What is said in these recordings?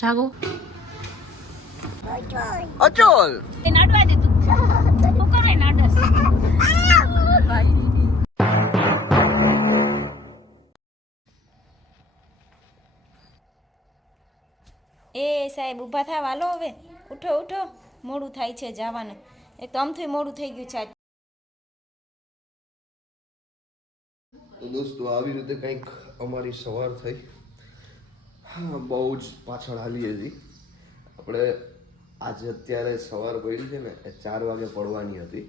જાગો અચોલ એ નાડવા દે તું શું કરે નાડસ ભાઈ એ સાહેબ ઊભા થાવ હાલો હવે ઉઠો ઉઠો મોડું થાય છે જવાનું એક તો આમથી મોડું થઈ ગયું છે તો દોસ્તો આવી રીતે કંઈક અમારી સવાર થઈ બહુ જ પાછળ હાલી હતી આપણે આજે અત્યારે સવાર પડી છે ને એ 4 વાગે પડવાની હતી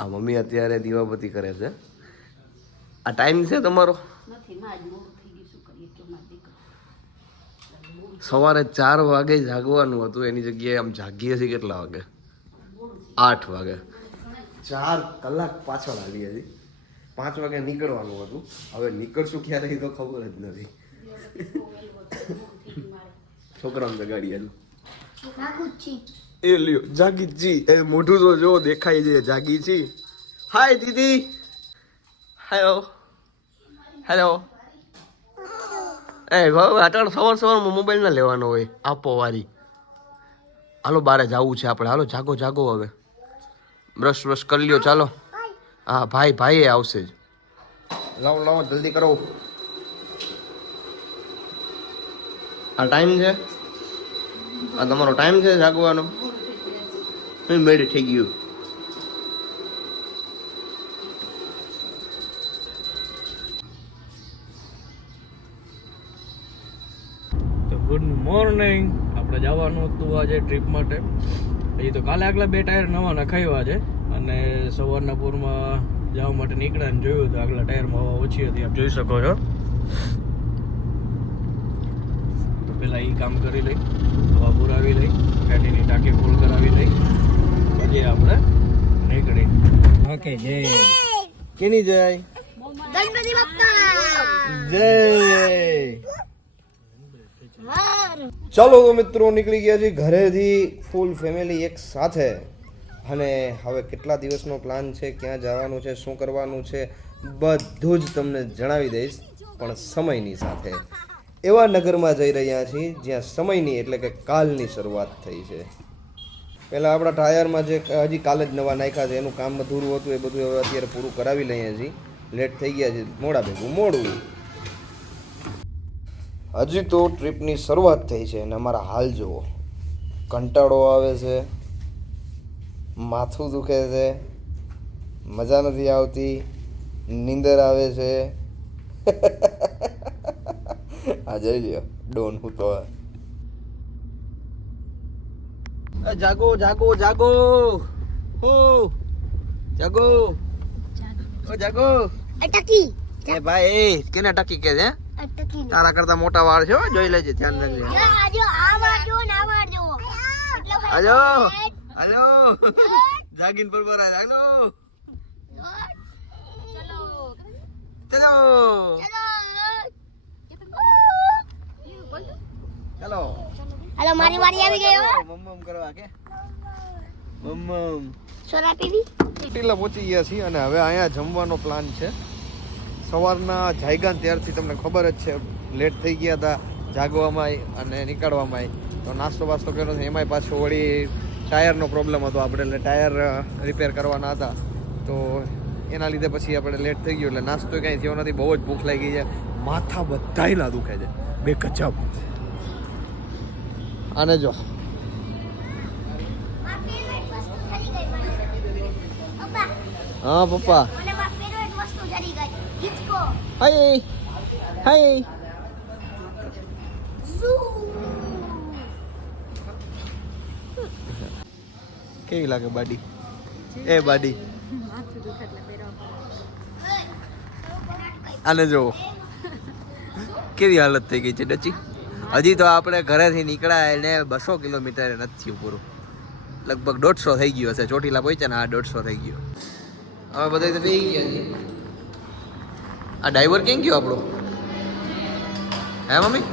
આ મમ્મી અત્યારે દીવાબત્તી કરે છે આ ટાઈમ છે તમારો સવારે 4 વાગે જાગવાનું હતું એની જગ્યાએ આમ જાગીએ છીએ કેટલા વાગે 8 વાગે 4 કલાક પાછળ હાલી હતી 5 વાગે નીકળવાનું હતું હવે નીકળશું ક્યારે એ તો ખબર જ નથી છોકરાને જગાડી એનું એ લ્યો જાગી જી એ મોઢું તો જો દેખાય છે જાગી જી હાય દીદી હેલો હેલો એ અટાણ સવારમાં મોબાઈલ ના લેવાનો હોય આપો વારી હાલો બારે જવું છે આપણે હાલો જાગો જાગો હવે બ્રશ બ્રશ કરી લ્યો ચાલો હા ભાઈ એ આવશે જ લાવો લાવો જલ્દી કરો આ ટાઈમ છે આ તમારો ટાઈમ છે જાગવાનો મેળી થઈ ગયું ગુડ મોર્નિંગ આપણે જવાનું હતું આજે ટ્રીપ માટે હજી તો કાલે આગલા 2 ટાયર નવા નખાવ્યા છે અને સવારના પૂરમાં જવા માટે નીકળ્યા ને જોયું તો આગલા ટાયરમાં હવા ઓછી હતી આપ જોઈ શકો છો તો પેલા એ કામ કરી લઈ હવા પુરાવી લઈ ગાડીની ટાંકી ફૂલ કરાવી લઈ પછી આપણે નીકળી ઓકે જય કેની જય ગણપતિ બાપ્પા જય ચાલો તો મિત્રો નીકળી ગયા છીએ ઘરેથી ફૂલ ફેમિલી એક સાથે અને હવે કેટલા દિવસનો પ્લાન છે ક્યાં જવાનું છે શું કરવાનું છે બધું જ તમને જણાવી દઈશ પણ સમયની સાથે એવા નગરમાં જઈ રહ્યા છીએ જ્યાં સમયની એટલે કે કાલની શરૂઆત થઈ છે પહેલાં આપણા ટાયરમાં જે હજી કાલે જ નવા નાખ્યા છે એનું કામ અધૂરું હતું એ બધું હવે અત્યારે પૂરું કરાવી લઈએ છીએ લેટ થઈ ગયા છે મોડા ભેગું મોડું હજી તો ટ્રીપની શરૂઆત થઈ છે અને અમારા હાલ જુઓ કંટાળો આવે છે માથું દુખે છે મજા નથી આવતી નીંદર આવે છે આ જઈ લ્યો ડોન હું તો જાગો જાગો જાગો હો જાગો ઓ જાગો અટકી એ ભાઈ કેને ટકી કે છે અટકી તારા કરતા મોટા વાળ છે હો જોઈ લેજે ધ્યાન રાખજે આજો આ વાળજો ના વાળજો આજો હાલો જાગીન પર પર હાલો ચલો ચલો હાલો મારી વારી આવી ગઈ હો મમ્મમ કરવા કે મમ્મમ સોના પીવી ટીલા પહોંચી ગયા છીએ અને હવે અહીંયા જમવાનો પ્લાન છે સવારના જાગ્યા ત્યારથી તમને ખબર જ છે લેટ થઈ ગયા હતા જાગવામાં અને નીકળવામાં તો નાસ્તો વાસ્તો કર્યો છે એમાંય પાછું વળી ટાયરનો પ્રોબ્લેમ હતો આપણે એટલે ટાયર રિપેર કરવાના હતા તો એના લીધે પછી આપણે લેટ થઈ ગયું એટલે નાસ્તો કાંઈ થયો નથી બહુ જ ભૂખ લાગી છે માથા બધાયના દુખે છે બે ગજબ આને જો હા પપ્પા મને મારી ફેવરેટ વસ્તુ જરી ગઈ હિચકો હાય હાય કેવી લાગે બાડી એ બાડી આને જો કેવી હાલત થઈ ગઈ છે ડચી હજી તો આપણે ઘરેથી નીકળ્યા એને 200 કિલોમીટર નથી થયું પૂરું લગભગ 150 થઈ ગયું હશે ચોટીલા પહોંચ્યા ને આ 150 થઈ ગયો હવે બધા તો થઈ ગયા છે આ ડ્રાઈવર કેમ ગયો આપણો હે મમ્મી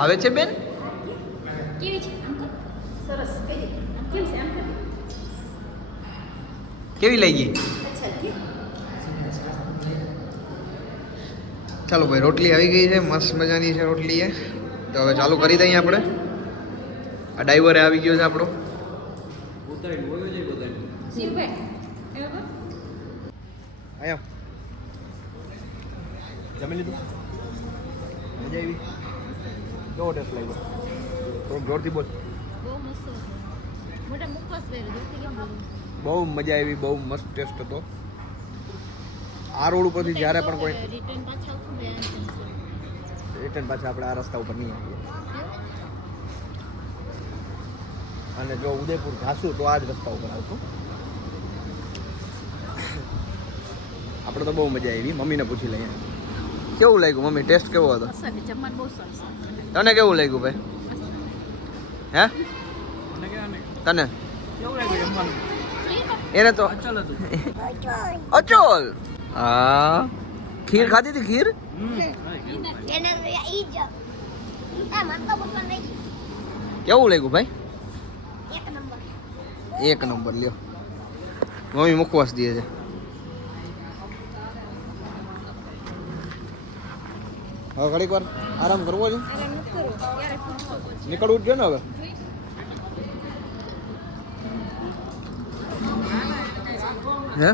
આવે છે બેન કેવી છે સરસ કેમ છે આમ કેવી લાગી ચાલો ભાઈ રોટલી આવી ગઈ છે, મસ્ત મજાની છે રોટલી એ. તો હવે ચાલુ કરી દઈએ આપણે. આ ડાઈવરે આવી ગયો છે આપણો. આયો જમી લીધું? મજા આવી? કેવો ટેસ્ટ લાગ્યો? થોડુંક જોરથી બોલ. બહુ મજા આવી, બહુ મસ્ત ટેસ્ટ હતો. આ રોડ ઉપરથી જ્યારે પણ કોઈ રિટર્ન પાછા આપણે આ રસ્તા ઉપર નહીં આવીએ. અને જો ઉદયપુર જાશું તો આ જ રસ્તા ઉપર આવશું. આપણે તો બહુ મજા આવી. મમ્મીને પૂછી લઈએ કેવું લાગ્યું. મમ્મી ટેસ્ટ કેવો હતો? તને કેવું લાગ્યું ભાઈ? હે તને એને તો અચોલ. હા ખીર ખાધી હતી? ખીર કેવું લાગ્યું ભાઈ? એક નંબર. લ્યો મમ્મી મુખવાસ દે છે. હવે ઘડીક વાર આરામ કરવો છે. નીકળવું જ છે ને હવે. હે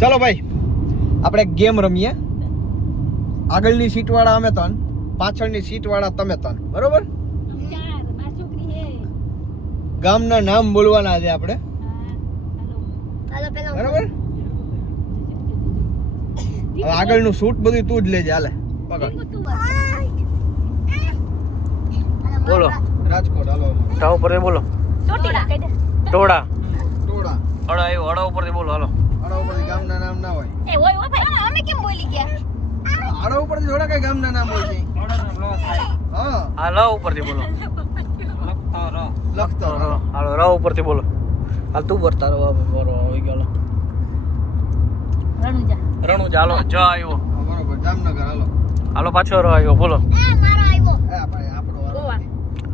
ચાલો ભાઈ આપણે ગેમ રમીએ. આગળની સીટ વાળા અમે તન, પાછળની સીટ વાળા તમે તન. બરોબર? ગામના નામ બોલવાના છે આપણે. બરોબર? હવે આગળનું શૂટ બધું તું જ લેજે. હાલે પકડ. બોલો રાજકોટ. હાલો તા ઉપર બોલો. ટોડા અડા આવ્યો. અડા ઉપરથી બોલો. હાલો અડા ઉપરથી ગામના નામ ના હોય. એ હોય હોય ભાઈ અમે કેમ બોલી ગયા? અડા ઉપરથી થોડા કઈ ગામના નામ હોય છે. હા આ લ ઉપરથી બોલો. લખતો રહો. હાલો ર ઉપરથી બોલો. હાલ તું બોલતા રહો. બરો આવી ગયો. રણુજા. હાલો જ આવ્યો. બરોબર જામનગર. હાલો હાલો પાછો ર આવ્યો. બોલો. મારો આવ્યો. ભાઈ આપણો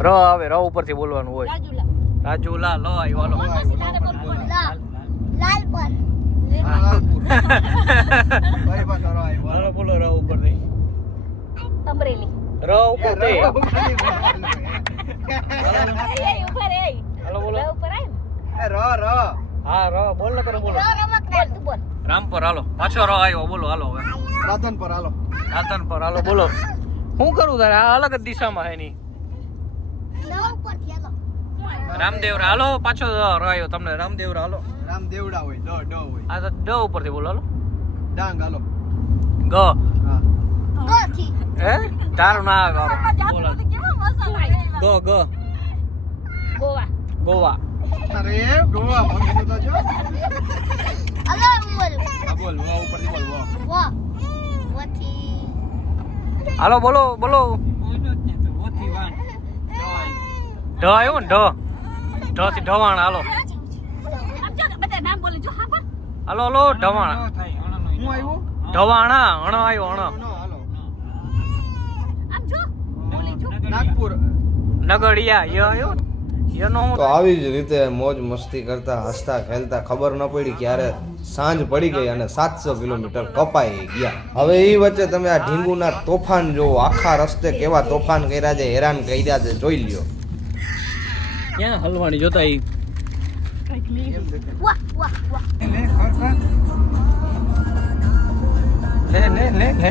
ર આવે. ર ઉપરથી બોલવાનું હોય. રાજુલા. લો આવ્યો. હાલો લાલપુર. ભાઈ પાછો ર આવ્યો. હાલો બોલો ર ઉપરથી. અમરેલી. ર ઉપરથી. હાલો બોલો. ર ર હા ર બોલ ને કરો. બોલો રામપર. હાલો પાછો ર આવ્યો. બોલો. હાલો હવે રાધનપર. હાલો રાધનપર. હાલો બોલો. શું કરું તારે? આ અલગ જ દિશામાં હે ની. રામદેવરા. હાલો પાછો ર આવ્યો તમને. રામદેવરા. હાલો રામદેવડા હોય. ડ હોય. આ તો ડ ઉપરથી બોલો. હાલો ડાંગ. હાલો ગ. હા હે તારું ના બોલો. ગ ગ ગોવા. ગોવા. અરે ગોવા મને તો જો. હાલો બોલ. હા બોલ. વા ઉપરથી બોલ. વા વથી. હાલો બોલો. બોલો વથી વાન. ઢ આવ્યો ને. ઢ થી ઢવાણ. હાલો હાલો હાલો ઢવાણ. હું આવ્યો ઢવાણા. અણ આવ્યો. અણ. નાગપુર. નગડિયા. ય આવ્યો. તો આવી જ રીતે મોજ મસ્તી કરતા હસતા ખેલતા ખબર ન પડી ક્યારે સાંજ પડી ગઈ અને 700 કિલોમીટર કપાઈ ગયા. હવે એ વચ્ચે તમે આ ઢીંગુના તોફાન જોવો. આખા રસ્તે કેવા તોફાન કર્યા છે, હેરાન કર્યા છે, જોઈ લ્યો. ક્યાં હલવાણી જોતા ઈ લે લે લે લે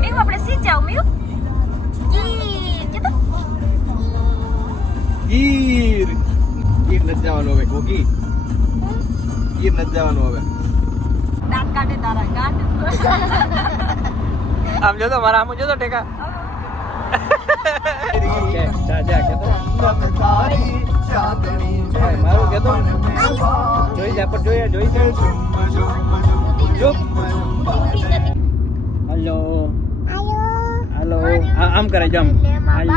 મેં આપણે સી જાવ મેં ગીર. ગીર નથી જવાનું હવે. ગોગી ગીર નથી જવાનું હવે. દાંત કાઢે તારા ગાંઠ. આમ જોતો મારા આમ જોતો ટેકા. જા જા કેતો મારું કેતો જોઈ જા પર જોઈ જા. હેલો હેલો આમ કરે જમ. હેલો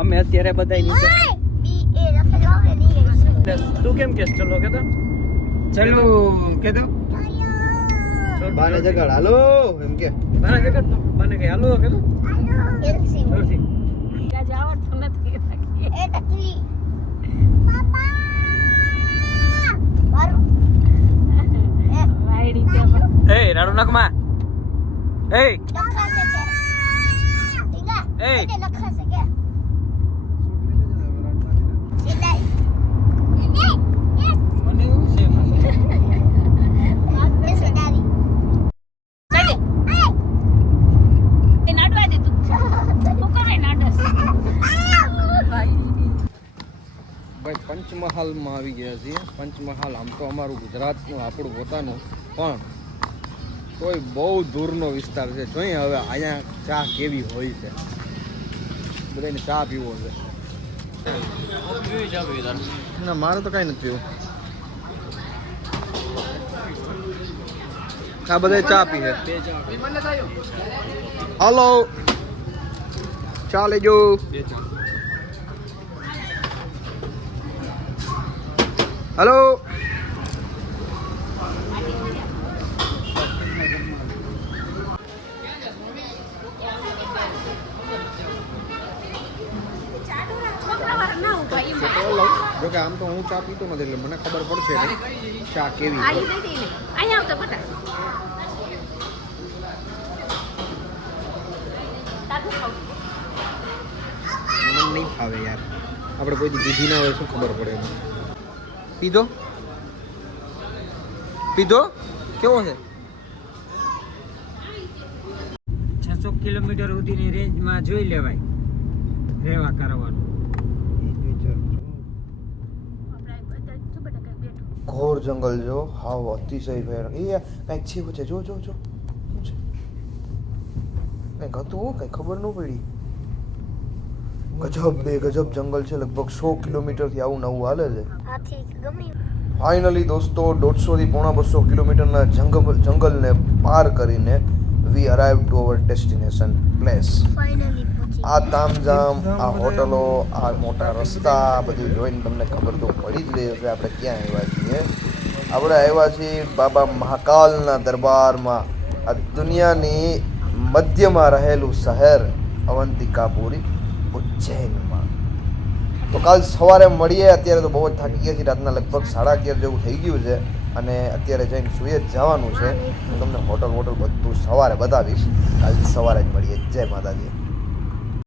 અમે અત્યારે બધા નીચે. તું કેમ કેસ? ચલો કેતો ચલો કેતો બાને જગાડ. હાલો એમ કે બાને જગાડ. તો બાને કે હાલો કેતો એલસી કા જાવ તો નથી એ તકલી પાપા મારો નખમાં એ નખા છે કે ટીંગા એ એને નખા છે કે સીધા મને એવું છે એ સીધારી એ નાડવા દે તું શું કરે નાડસ ભાઈ પંચમહાલમાં આવી ગયા છીએ. પંચમહાલ આમ તો અમારું ગુજરાતનું આપણું પોતાનું, પણ તોય બહુ દૂરનો વિસ્તાર છે. જોઈએ હવે અહીંયા ચા કેવી હોય છે. બધાને ચા પીવો છે. ના મારે તો કાંઈ નથી પીવું. આ બધા ચા પીએ. હાલો ચા લેજો. હલો જોકે આમ તો હું ચા પીતો નથી એટલે મને ખબર પડશે ને ચા કેવી હોય. અહીંયા આવતો બટા મને નહીં ફાવે યાર. આપણે કોઈ દી પીધી ના હોય શું ખબર પડે એમ. પીધો પીધો કેવો છે? 600 કિલોમીટર સુધીની રેન્જમાં જોઈ લેવાય રેવા કરવાનું. ઘોર જંગલ જો હાવ અતિશય ભયાનક. એ કાંઈક છે વચ્ચે જો જો જો શું છે? કાંઈક હતું કાંઈ ખબર ન પડી. ગજબ બે ગજબ જંગલ છે. લગભગ 100 કિલોમીટરથી આવું નવું હાલે છે. હાથી ગમે ફાઇનલી દોસ્તો 150 થી પોણા 200 કિલોમીટરના જંગલને પાર કરીને we arrive to our destination place. Finally પહોંચી આ તામઝામ, આ હોટલો, આ મોટા રસ્તા બધું જોઈને તમને ખબર તો પડી જ ગઈ હશે આપણે ક્યાં આવ્યા છીએ. આપણે આવ્યા છીએ બાબા મહાકાલના દરબારમાં. આ દુનિયાની મધ્યમાં રહેલું શહેર અવંતિકાપુરી ઉજ્જૈનમાં. તો કાલ સવારે મળીએ. અત્યારે તો બહુ જ થાકી ગયા છીએ. રાતના લગભગ 11:30 જેવું થઈ ગયું છે અને અત્યારે જઈને સુઈ જ જવાનું છે. હું તમને હોટલ બધું સવારે બતાવીશ. કાલ સવારે જ મળીએ. જય માતાજી.